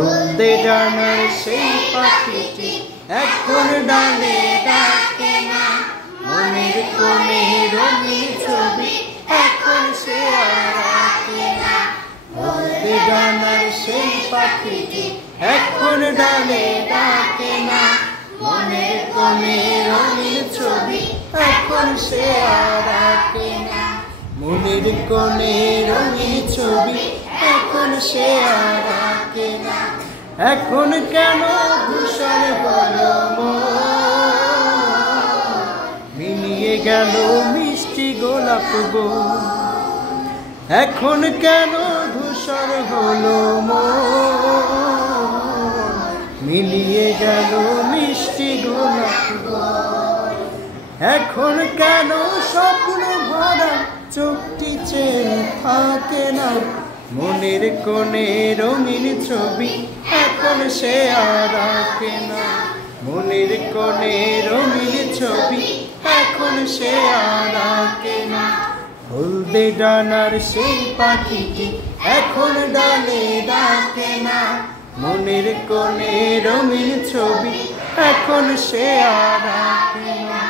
হলদে ডানার সেই পাখিটি এখন ডালে ডাকে না, মনের কোণে রঙিন ছবি এখন সে আর আঁকে না। হলদে ডানার সেই পাখিটি এখন ডালে ডাকে না, মনের কোণে রঙিন ছবি এখন সে আর আঁকে না। মনের কোণে রঙিন ছবি এখন সে আর আঁকে না। এখন কেন ধূসর হলো মিলিয়ে গেল মিষ্টি গোলাপ গো। এখন কেন ধূসর হলো মিলিয়ে গেল মিষ্টি গোলাপ গো। এখন কেন স্বপ্ন ভরা চোখটি চেয়ে থাকে না, মনের কোণে রঙিন ছবি এখন সে আর আঁকে না। মনের কোণে রঙিন ছবি এখন সে আর আঁকে না। হলদে ডানার সেই পাখিটি এখন ডালে ডাকে না, মনের কোণে রঙিন ছবি এখন সে আর আঁকে না।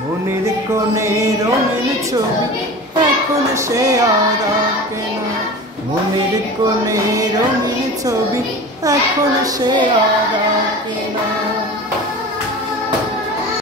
মনের কোণে রঙিন ছবি এখন সে আর আঁকে না। মনের কোণে রঙিন ছবি এখন সে আর আঁকে না।